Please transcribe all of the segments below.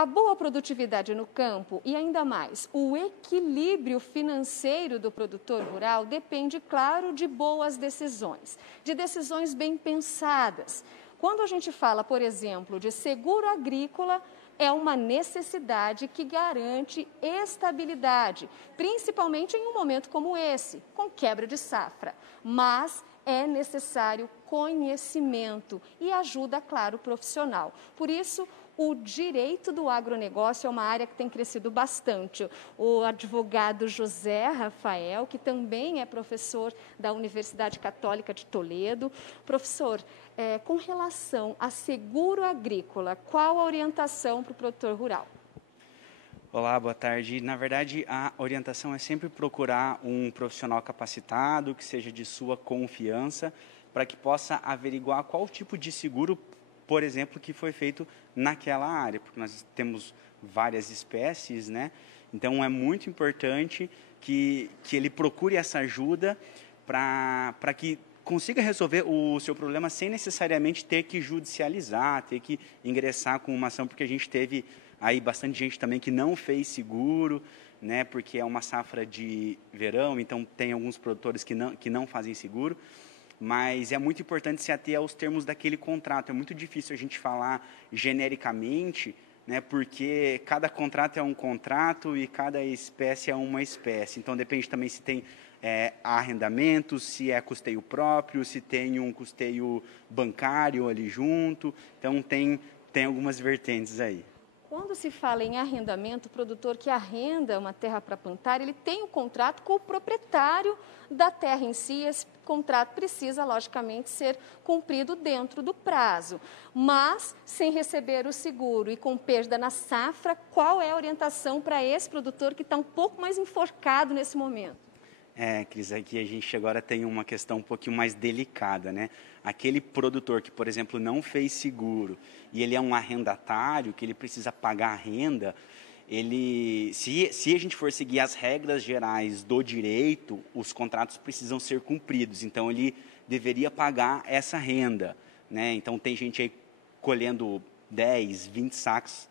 A boa produtividade no campo e, ainda mais, o equilíbrio financeiro do produtor rural depende, claro, de boas decisões, de decisões bem pensadas. Quando a gente fala, por exemplo, de seguro agrícola, é uma necessidade que garante estabilidade, principalmente em um momento como esse, com quebra de safra. Mas é necessário conhecimento e ajuda, claro, profissional. Por isso, o direito do agronegócio é uma área que tem crescido bastante. O advogado José Rafael, que também é professor da Universidade Católica de Toledo. Professor, com relação a seguro agrícola, qual a orientação para o produtor rural? Olá, boa tarde. Na verdade, a orientação é sempre procurar um profissional capacitado, que seja de sua confiança, para que possa averiguar qual tipo de seguro, por exemplo, que foi feito naquela área, porque nós temos várias espécies, né? Então, é muito importante que ele procure essa ajuda para que consiga resolver o seu problema sem necessariamente ter que judicializar, ter que ingressar com uma ação, porque a gente teve aí bastante gente também que não fez seguro, né? Porque é uma safra de verão, então tem alguns produtores que não fazem seguro. Mas é muito importante se ater aos termos daquele contrato. É muito difícil a gente falar genericamente, né, porque cada contrato é um contrato e cada espécie é uma espécie. Então, depende também se tem arrendamento, se é custeio próprio, se tem um custeio bancário ali junto. Então, tem algumas vertentes aí. Quando se fala em arrendamento, o produtor que arrenda uma terra para plantar, ele tem um contrato com o proprietário da terra em si. Esse contrato precisa, logicamente, ser cumprido dentro do prazo. Mas, sem receber o seguro e com perda na safra, qual é a orientação para esse produtor que está um pouco mais enforcado nesse momento? Cris, aqui a gente agora tem uma questão um pouquinho mais delicada, né? Aquele produtor que, por exemplo, não fez seguro e ele é um arrendatário, que ele precisa pagar a renda, se a gente for seguir as regras gerais do direito, os contratos precisam ser cumpridos, então ele deveria pagar essa renda, né? Então tem gente aí colhendo 10, 20 sacos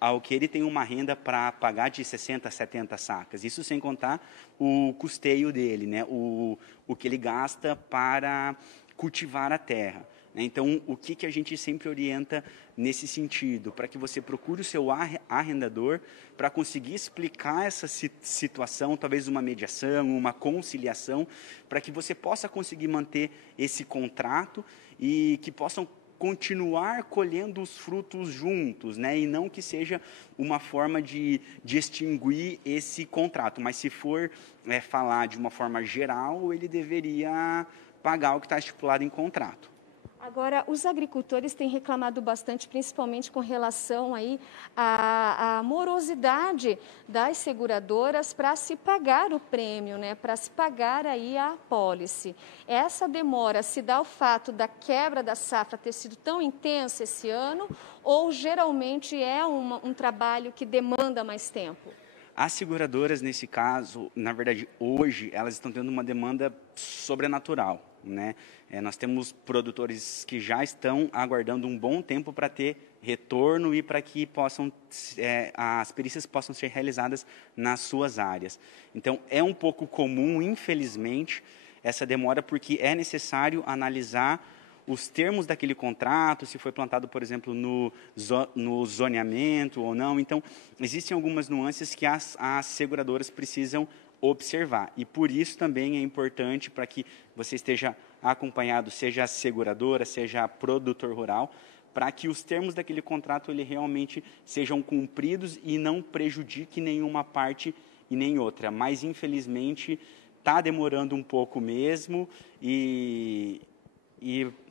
ao que ele tem uma renda para pagar de 60, 70 sacas. Isso sem contar o custeio dele, né? O que ele gasta para cultivar a terra. Né? Então, o que a gente sempre orienta nesse sentido? Para que você procure o seu arrendador para conseguir explicar essa situação, talvez uma mediação, uma conciliação, para que você possa conseguir manter esse contrato e que possam continuar colhendo os frutos juntos, né? E não que seja uma forma de extinguir esse contrato, mas se for falar de uma forma geral, ele deveria pagar o que está estipulado em contrato. Agora, os agricultores têm reclamado bastante, principalmente com relação aí à morosidade das seguradoras para se pagar o prêmio, né? Para se pagar aí a apólice. Essa demora se dá ao fato da quebra da safra ter sido tão intensa esse ano ou geralmente é um trabalho que demanda mais tempo? As seguradoras, nesse caso, na verdade, hoje, elas estão tendo uma demanda sobrenatural, né? Nós temos produtores que já estão aguardando um bom tempo para ter retorno e para que as perícias possam ser realizadas nas suas áreas. Então, é um pouco comum, infelizmente, essa demora, porque é necessário analisar os termos daquele contrato, se foi plantado, por exemplo, no zoneamento ou não. Então, existem algumas nuances que as seguradoras precisam observar. E por isso também é importante para que você esteja acompanhado, seja a seguradora, seja a produtor rural, para que os termos daquele contrato ele realmente sejam cumpridos e não prejudique nenhuma parte e nem outra. Mas, infelizmente, está demorando um pouco mesmo e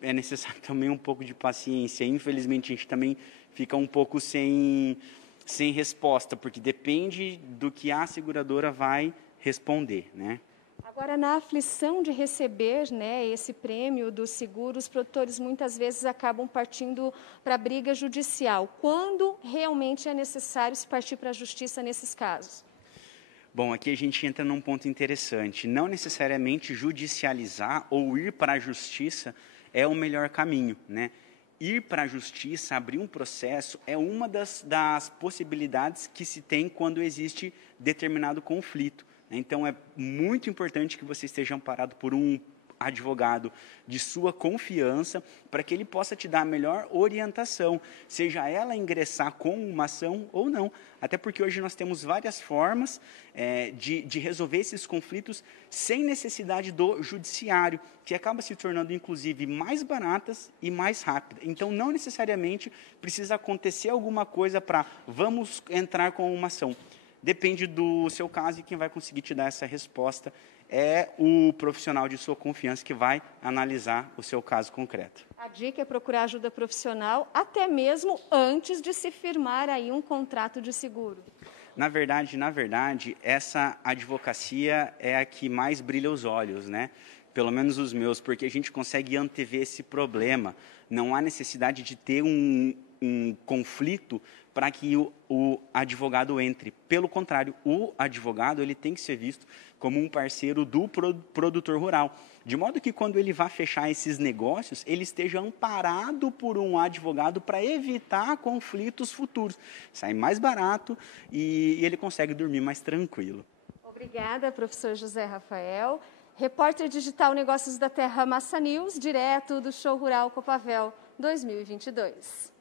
é necessário também um pouco de paciência. Infelizmente, a gente também fica um pouco sem resposta, porque depende do que a seguradora vai responder, né? Agora, na aflição de receber, né, esse prêmio do seguro, os produtores muitas vezes acabam partindo para a briga judicial. Quando realmente é necessário se partir para a justiça nesses casos? Bom, aqui a gente entra num ponto interessante. Não necessariamente judicializar ou ir para a justiça é o melhor caminho, né? ir para a justiça, abrir um processo, é uma das possibilidades que se tem quando existe determinado conflito. Então, é muito importante que você esteja amparado por um advogado de sua confiança, para que ele possa te dar a melhor orientação, seja ela ingressar com uma ação ou não. Até porque hoje nós temos várias formas de resolver esses conflitos sem necessidade do judiciário, que acaba se tornando, inclusive, mais baratas e mais rápidas. Então, não necessariamente precisa acontecer alguma coisa para vamos entrar com uma ação. Depende do seu caso, e quem vai conseguir te dar essa resposta é o profissional de sua confiança que vai analisar o seu caso concreto. A dica é procurar ajuda profissional até mesmo antes de se firmar aí um contrato de seguro. Na verdade, essa advocacia é a que mais brilha os olhos, né? Pelo menos os meus, porque a gente consegue antever esse problema. Não há necessidade de ter um conflito para que o advogado entre. Pelo contrário, o advogado ele tem que ser visto como um parceiro do produtor rural. De modo que quando ele vai fechar esses negócios, ele esteja amparado por um advogado para evitar conflitos futuros. Sai mais barato e ele consegue dormir mais tranquilo. Obrigada, professor José Rafael. Repórter Digital Negócios da Terra Massa News, direto do Show Rural Copavel 2022.